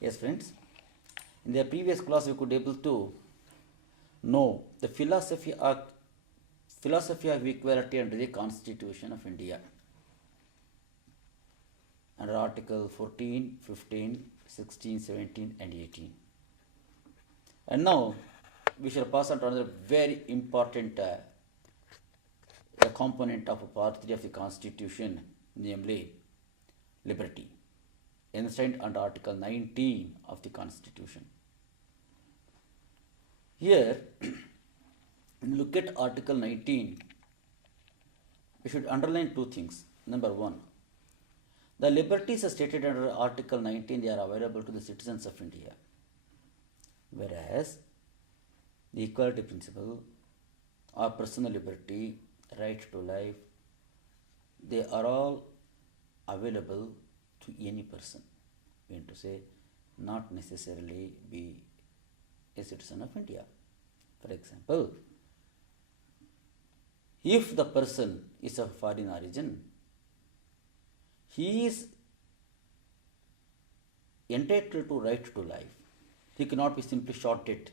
Yes, friends. In the previous class, we could able to know the philosophy of equality under the Constitution of India under Article 14, 15, 16, 17, and 18. And now we shall pass on to another very important component of Part 3 of the Constitution, namely liberty, enshrined under Article 19 of the Constitution. Here, when you look at Article 19, we should underline two things. Number one, the liberties stated under Article 19, they are available to the citizens of India. Whereas, the equality principle or personal liberty, right to life, they are all available to any person. We mean to say, not necessarily be a citizen of India. For example, if the person is of foreign origin, he is entitled to right to life. He cannot be simply shot dead.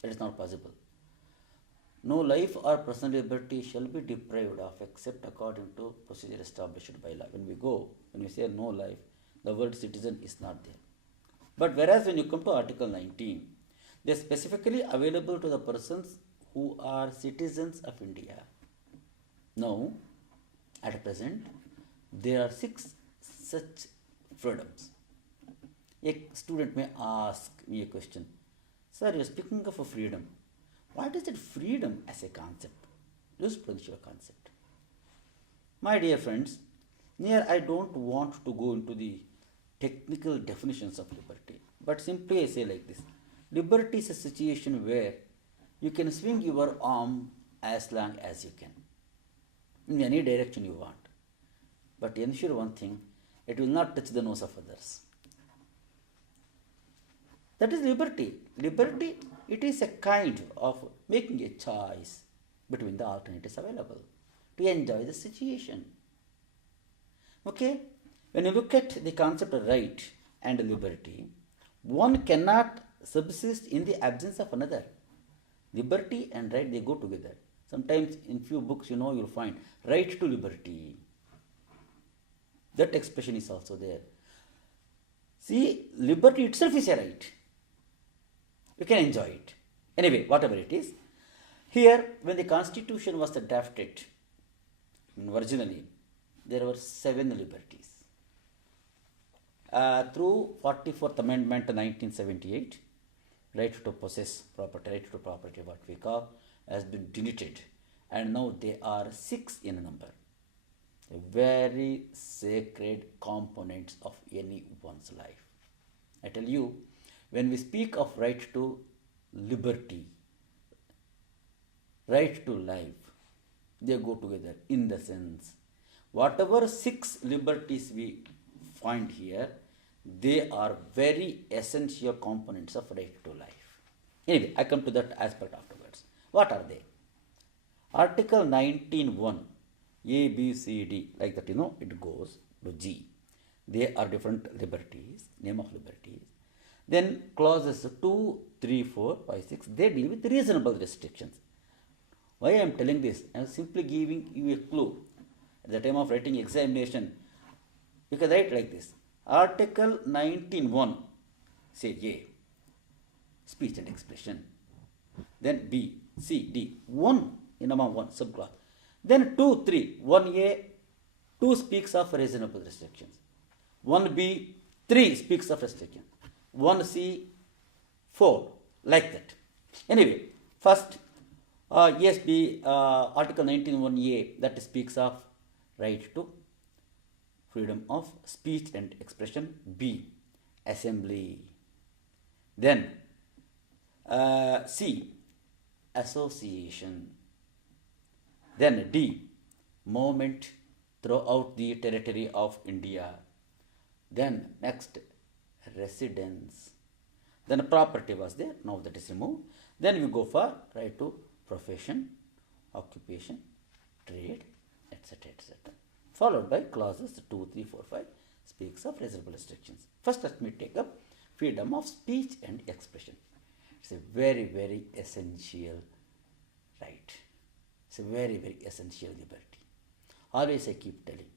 That is not possible. No life or personal liberty shall be deprived of except according to procedure established by law. When we say no life, the word citizen is not there. But whereas when you come to Article 19, they are specifically available to the persons who are citizens of India. Now, at present, there are 6 such freedoms. A student may ask me a question, sir, you are speaking of a freedom. What is that freedom as a concept? Jurisprudential concept. My dear friends, here I don't want to go into the technical definitions of liberty, but simply I say like this. Liberty is a situation where you can swing your arm as long as you can, in any direction you want. But ensure one thing, it will not touch the nose of others. That is liberty. Liberty, it is a kind of making a choice between the alternatives available to enjoy the situation. Okay? When you look at the concept of right and liberty, one cannot subsist in the absence of another. Liberty and right, they go together. Sometimes in few books, you'll find right to liberty. That expression is also there. See, liberty itself is a right. You can enjoy it. Anyway, whatever it is. Here, when the Constitution was drafted, originally, there were 7 liberties. Through 44th Amendment 1978, right to possess property, right to property, what we call, has been deleted. And now they are 6 in number. Very sacred components of anyone's life. I tell you, when we speak of right to liberty, right to life, they go together in the sense, whatever 6 liberties we find here, they are very essential components of right to life. Anyway, I come to that aspect afterwards. What are they? Article 19(1), A, B, C, D, like that, it goes to G. They are different liberties, name of liberties. Then clauses 2, 3, 4, 5, 6, they deal with reasonable restrictions. Why I am telling this? I am simply giving you a clue. At the time of writing examination, you can write like this. Article 19(1), say A, speech and expression. Then B, C, D, 1 in among 1 subclause. Then 2, 3, 1A, 2 speaks of reasonable restrictions. 1B, 3 speaks of restrictions. 1C, 4, like that. Anyway, first, Article 19(1)A, that speaks of right to freedom of speech and expression. B, assembly. Then, C, association. Then D, movement throughout the territory of India. Then next, residence. Then property was there, now that is removed. Then we go for right to profession, occupation, trade, etc. etc. Followed by clauses 2, 3, 4, 5 speaks of reasonable restrictions. First, let me take up freedom of speech and expression. It's a very, very essential right. It's a very, very essential liberty. Always I keep telling,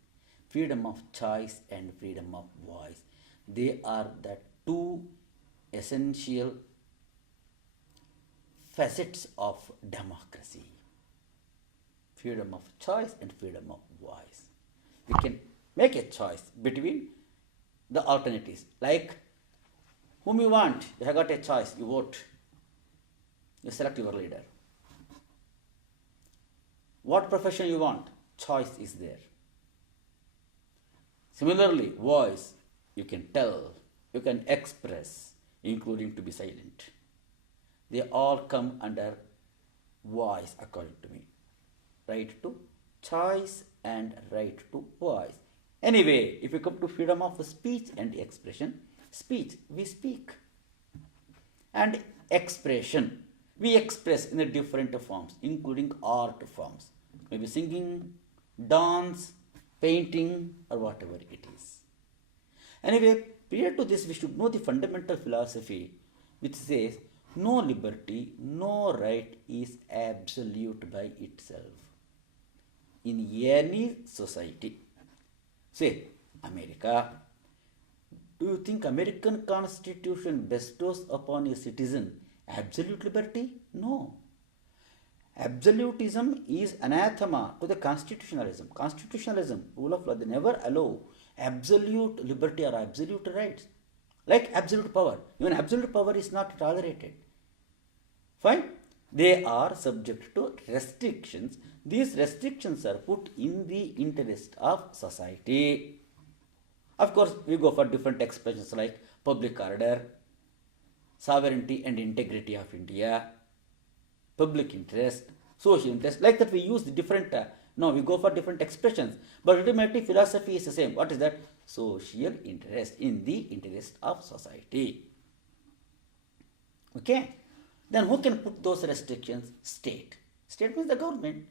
freedom of choice and freedom of voice, they are the two essential facets of democracy. Freedom of choice and freedom of voice. We can make a choice between the alternatives. Like whom you want, you have got a choice, you vote, you select your leader. What profession you want, choice is there. Similarly, voice, you can tell, you can express, including to be silent. They all come under voice according to me. Right to choice and right to voice. Anyway, if you come to freedom of speech and expression, speech, we speak. And expression, we express in the different forms, including art forms. Maybe singing, dance, painting, or whatever it is. Anyway, prior to this, we should know the fundamental philosophy which says no liberty, no right is absolute by itself in any society. Say, America. Do you think American Constitution bestows upon a citizen absolute liberty? No. Absolutism is anathema to the constitutionalism. Constitutionalism, rule of law, they never allow absolute liberty or absolute rights. Like absolute power. Even absolute power is not tolerated. Fine? They are subject to restrictions. These restrictions are put in the interest of society. Of course, we go for different expressions like public order, sovereignty and integrity of India, public interest, social interest. Like that, we use the different. We go for different expressions. But ultimately, philosophy is the same. What is that? Social interest, in the interest of society. Okay? Then who can put those restrictions? State. State means the government.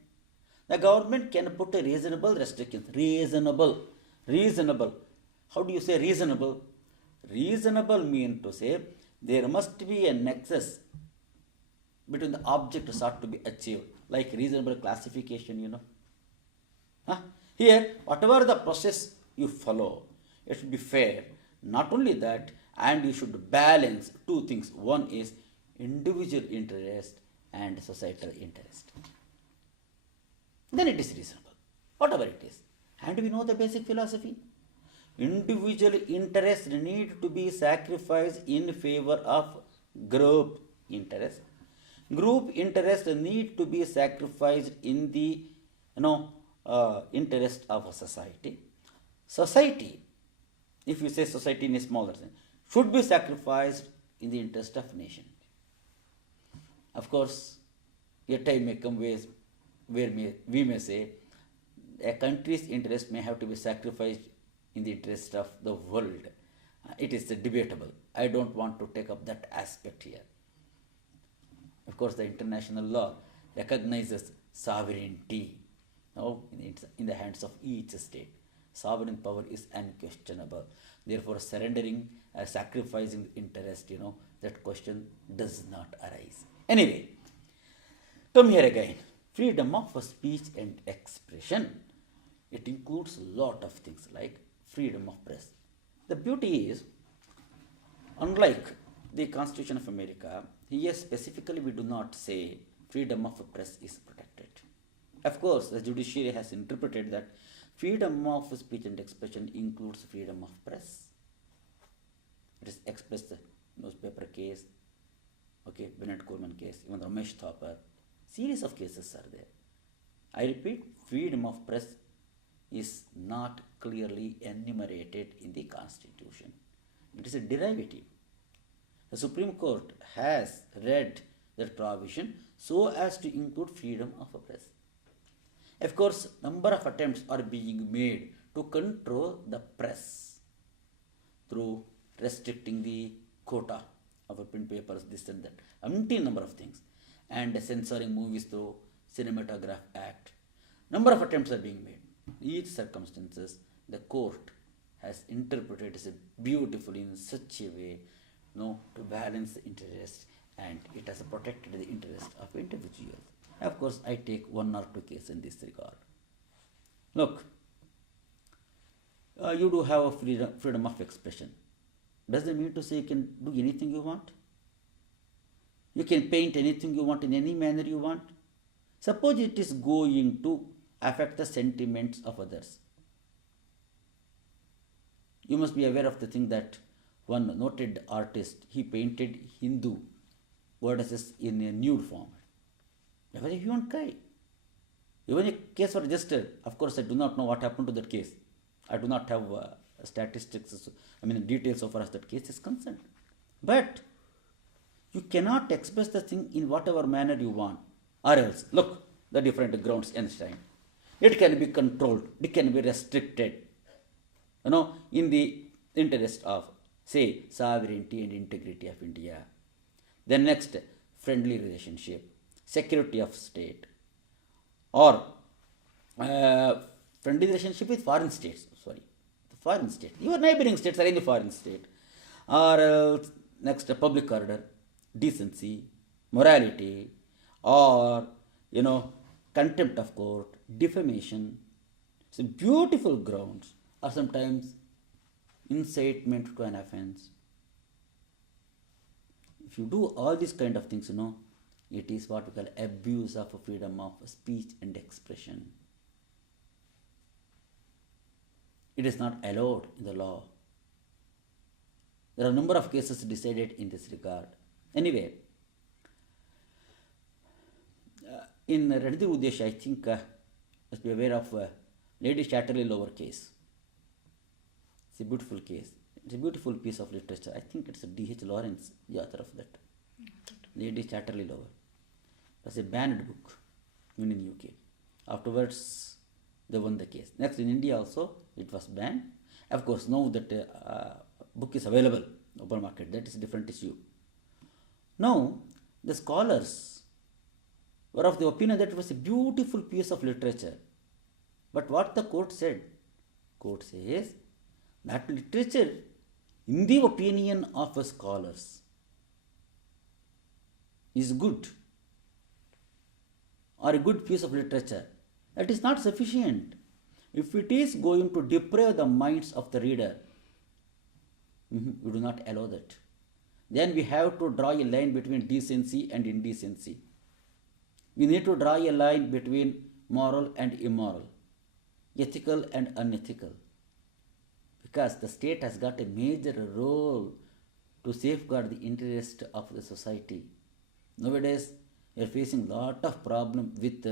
The government can put a reasonable restrictions. Reasonable. Reasonable. How do you say reasonable? Reasonable means to say there must be a nexus between the object sought to be achieved. Like reasonable classification, Here, whatever the process you follow, it should be fair. Not only that, and you should balance two things. One is individual interest and societal interest. Then it is reasonable, whatever it is. And we know the basic philosophy. Individual interest need to be sacrificed in favor of group interest. Group interest need to be sacrificed in the interest of a society. Society, if you say society in a smaller sense, should be sacrificed in the interest of nation. Of course, a time may come where we may say a country's interest may have to be sacrificed in the interest of the world. It is debatable. I don't want to take up that aspect here. Of course, the international law recognizes sovereignty in the hands of each state. Sovereign power is unquestionable. Therefore, surrendering, sacrificing interest, that question does not arise. Anyway, come here again. Freedom of speech and expression. It includes a lot of things like freedom of press. The beauty is, unlike the Constitution of America, here specifically we do not say freedom of press is protected. Of course, the judiciary has interpreted that freedom of speech and expression includes freedom of press. It is expressed the newspaper case, Bennett Coleman case, even Ramesh Thapar. Series of cases are there. I repeat, freedom of press is not clearly enumerated in the Constitution. It is a derivative. The Supreme Court has read that provision so as to include freedom of press. Of course, number of attempts are being made to control the press through restricting the quota of print papers, this and that, umpteen number of things, and censoring movies through Cinematograph Act. Number of attempts are being made. Each circumstances, the court has interpreted it beautifully in such a way no, to balance the interest, and it has protected the interest of individuals. Of course, I take one or two cases in this regard. Look, you do have a freedom of expression. Does that mean to say you can do anything you want? You can paint anything you want in any manner you want? Suppose it is going to affect the sentiments of others. You must be aware of the thing that one noted artist, he painted Hindu goddesses in a nude form. That was a human cry. Even a case was registered. Of course, I do not know what happened to that case. I do not have statistics, details so far as that case is concerned. But you cannot express the thing in whatever manner you want. Or else, look, the different grounds enshrined. It can be controlled, it can be restricted, in the interest of, say, sovereignty and integrity of India. Then next, friendly relationship, security of state, or friendly relationship with foreign states, foreign state, your neighboring states are in the foreign state, or next, public order, decency, morality, or, contempt of court, defamation. So beautiful grounds, or sometimes incitement to an offense. If you do all these kind of things, it is what we call abuse of freedom of speech and expression. It is not allowed in the law. There are a number of cases decided in this regard. Anyway, in Randir Udesh, I think must be aware of Lady Chatterley Lower case. It's a beautiful case. It's a beautiful piece of literature. I think it's D.H. Lawrence, the author of that. Lady Chatterley Lower. It was a banned book, even in UK. Afterwards, they won the case. Next, in India also, it was banned. Of course, now that book is available in open market, that is a different issue. Now, the scholars were of the opinion that it was a beautiful piece of literature. But what the court said? Court says that literature, in the opinion of the scholars, is good, or a good piece of literature. That is not sufficient. If it is going to deprive the minds of the reader, we do not allow that. Then we have to draw a line between decency and indecency. We need to draw a line between moral and immoral, ethical and unethical. Because the state has got a major role to safeguard the interest of the society. Nowadays, we are facing a lot of problem with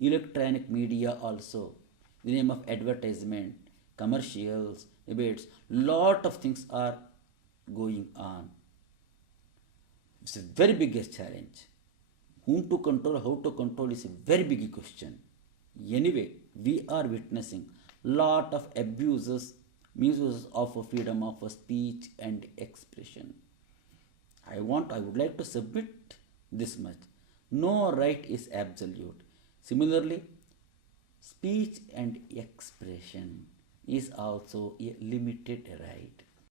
electronic media also. In the name of advertisement, commercials, debates, lot of things are going on. It's a very biggest challenge. Whom to control, how to control is a very big question. Anyway, we are witnessing lot of abuses, misuses of freedom of speech and expression. I would like to submit this much. No right is absolute. Similarly, speech and expression is also a limited right.